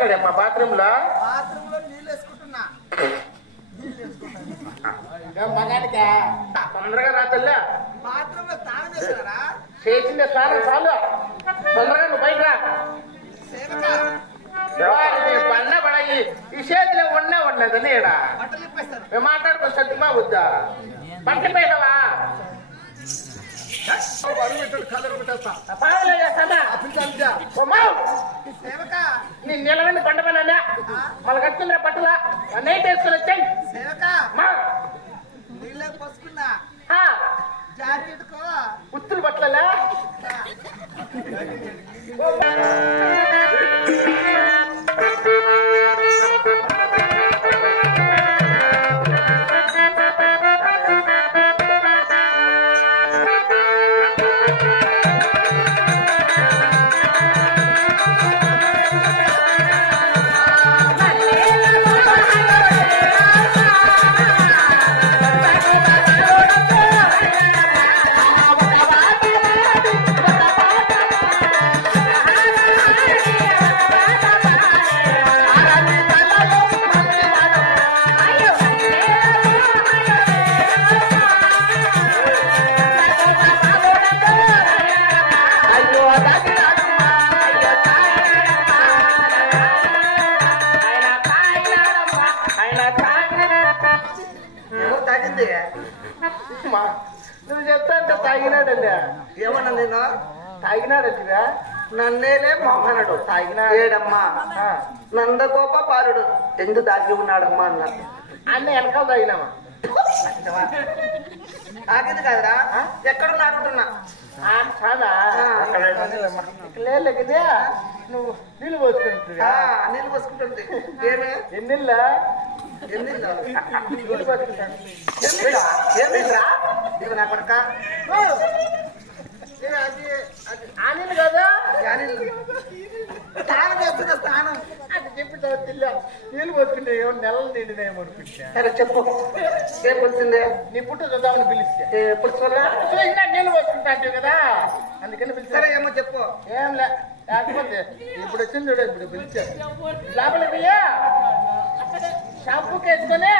చేస్తున్నాడమ్మా bathroom లో నీళ్ళు వేసుకుంటున్నా మగానికా తొందరగా రాతల్లా బాత్రూమ్ లో తాళం వేసారా చేసిందే స్నానం చాలు తొందరగా నువ్వు బయట పన్న పడాయి ఈ చేతిలో ఉండలేదని ఇక్కడ బట్టలు ఇప్పేస్తారు మేము మాట్లాడుకో సత్యమా వద్దా పంట పోయినవా నేను నిలవండి పంట పనా మళ్ళీ కట్టుకుందా పట్టులా నైట్ వేసుకొని వచ్చాయి నీళ్ళ పోసుకున్నా జాకెట్కో ఉత్తులు పట్లలా నువ్వు చెప్తా అంటే తాగినాడండి ఏమన్నా నేను తాగినాడచ్చిరా నన్నేలే మోహనుడు తాగినాడమ్మా నందగోప బాలుడు ఎందుకు దాగి ఉన్నాడమ్మా అన్న అన్న వెనకాల తాగినామా ఆగింది కదరా ఎక్కడున్నాడుంటున్నా లేదు కదా నువ్వు నీళ్ళు పోసుకుంటున్నా నీళ్ళు పోసుకుంటుంది ఏమే ఎన్నిళ్ళ ఇది నా కొడుక ఆనిల్ కదా స్నానం చేస్తున్నా స్నానం అది చెప్పి నీళ్ళు పోసుకుంటే ఏమో నెలలు నిండినాయేమో అనిపించా సరే చెప్పు ఏం వచ్చింది నీ పుట్టు చూద్దామని పిలిస్తే చూసినా నీళ్ళు పోసుకుంటా అంటే కదా అందుకని పిలిచి సరే ఏమో చెప్పు ఏం లేకపోతే ఇప్పుడు వచ్చింది చూడ ఇప్పుడు పిలిచారు లోపలికి పోయా షాంపూకి వేసుకొని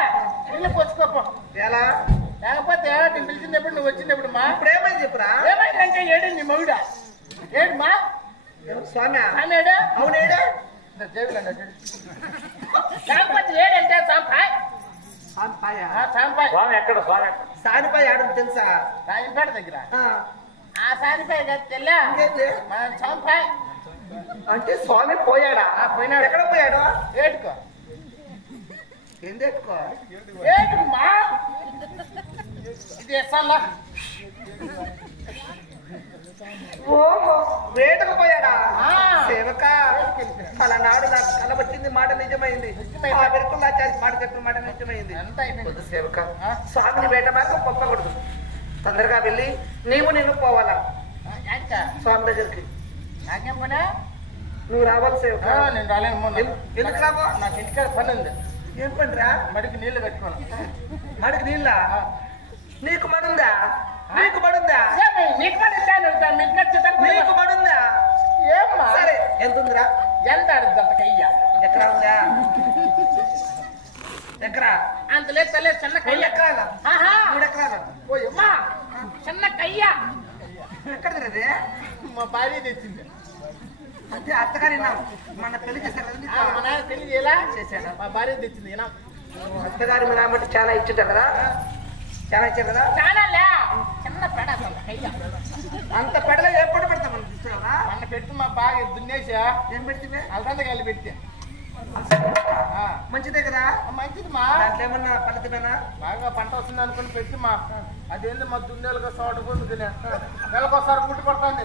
నీళ్ళు పోసుకోపో ఎలా లేకపోతే నేను పిలిచినప్పుడు నువ్వు వచ్చినప్పుడు మా ఇప్పుడు ఏమైంది చెప్పురా ఏమైందంటే ఏడు నీ మగుడా ఏడు మా స్వామి ఆమెడు అవునేడు లేకపోతే ఏడంటే సాంపాయ్ సాంపాయ్ ఎక్కడ సానిపాయ ఆడదు తెలుసా సాయంపేట దగ్గర ఆ సానిపాయ కదా తెల్లా మన సాంపాయ్ అంటే స్వామి పోయాడా పోయినాడు ఎక్కడ పోయాడు ఏడుకో ఏందేట్టుకో ఏడు మా ఇది ఎస్సల్లా ఓహో వేటకు పోయాడా సేవక అలానాడు నాకు కలబట్టింది మాట నిజమైంది ఆ వెరుకుల్లా మాట చెప్పిన మాట నిజమైంది సేవక స్వామిని వేట మార్గం పంపకూడదు తొందరగా వెళ్ళి నిన్ను పోవాలా స్వామి దగ్గరికి నాకేం పనా నువ్వు రావాలి సేవక నేను రాలేను ఎందుకు రావో నాకు ఇంటికాడ పని ఉంది ఏం పనిరా మడికి నీళ్లు కట్టుకోను మడికి నీళ్ళ నీకు మడుందా నీకు పడుందా నీకు పడుందా నీకు పడుందా ఏమ్మా సరే ఎంత ఉందిరా ఎంత ఆడుద్దంత కయ్య ఎక్కడ ఉందా ఎకరా అంత లేదు తల్లేదు చిన్న కయ్య ఎకరాల 3 ఎకరాల ఓయమ్మా చిన్న కయ్య ఎక్కడ తిరగదే మా భార్య తెచ్చింది అంటే అత్తగారి మన పెళ్లి చేశారు కదా మా నాన్న పెళ్లి చేయాలా చేశాడు మా భార్య తెచ్చింది అత్తగారి మీ నాన్న చాలా ఇచ్చాడు కదా చాలా ఇచ్చారు కదా చాలా చిన్న పెడ కయ్య అంత పెడలో ఏ పొడ పెడతామని తీసుకురా మన పెట్టి మా బాగా దున్నేసా ఏం పెడితే అల్లందకాయలు పెట్టి మంచిదే కదా మంచిది మా దాంట్లో ఏమన్నా ఫలితమేనా బాగా పంట వస్తుంది అనుకుని పెట్టి మా అదేంది మా దున్నేలుగా సోట పొందుకునే నెలకోసారి ఊటి పడుతుంది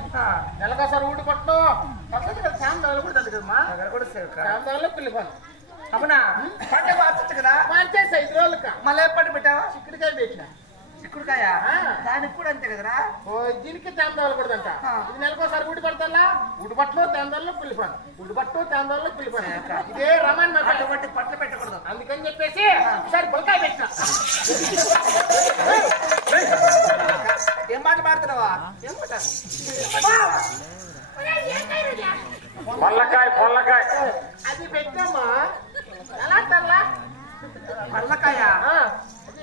నెలకోసారి ఊటి పట్టడం శాంతాలు కూడా తండ్రి కదమ్మా శాంతాల్లో పిల్లిపోను అవునా పంట మార్చచ్చు కదా మార్చేసి 5 రోజులక మళ్ళీ ఎప్పటి పెట్టావా చిక్కుడుకాయ పెట్టిన చిక్కుడుకాయ దానికి కూడా అంతే కదరా దీనికి తేందాలు కూడా అంట ఇది నెలకోసారి ఊడి పడతా ఊడి పట్టలో తేందాల్లో పిల్లిపోను ఊడి పట్టు తేందాల్లో పిల్లిపోను ఇదే రమాన్ అటువంటి పట్ల పెట్టకూడదు అందుకని చెప్పేసి ఒకసారి పొలకాయ పెట్టిన ఏం మాట మాడుతున్నావా పొల్లకాయ పొల్లకాయ అది పెట్టామా ఎలా తెల్లా పళ్ళకాయ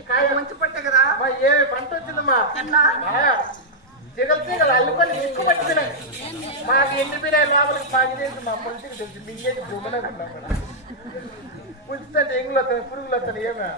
కాయ మంచి పట్టే కదా ఏ పంట వచ్చిందమ్మా ఎట్లా జిగలు తీగలు అల్లుకొని ఎక్కువ పట్టుకున్నాయి మాకు ఎన్ని బిర్యానీ లోపలికి పాగిదేసి మా పొలిటికి తెలిసి మింగేసి భూమిలో ఉన్నాం పుంచుతుంటే ఎంగులు వస్తాయి పురుగులు వస్తాయి ఏమే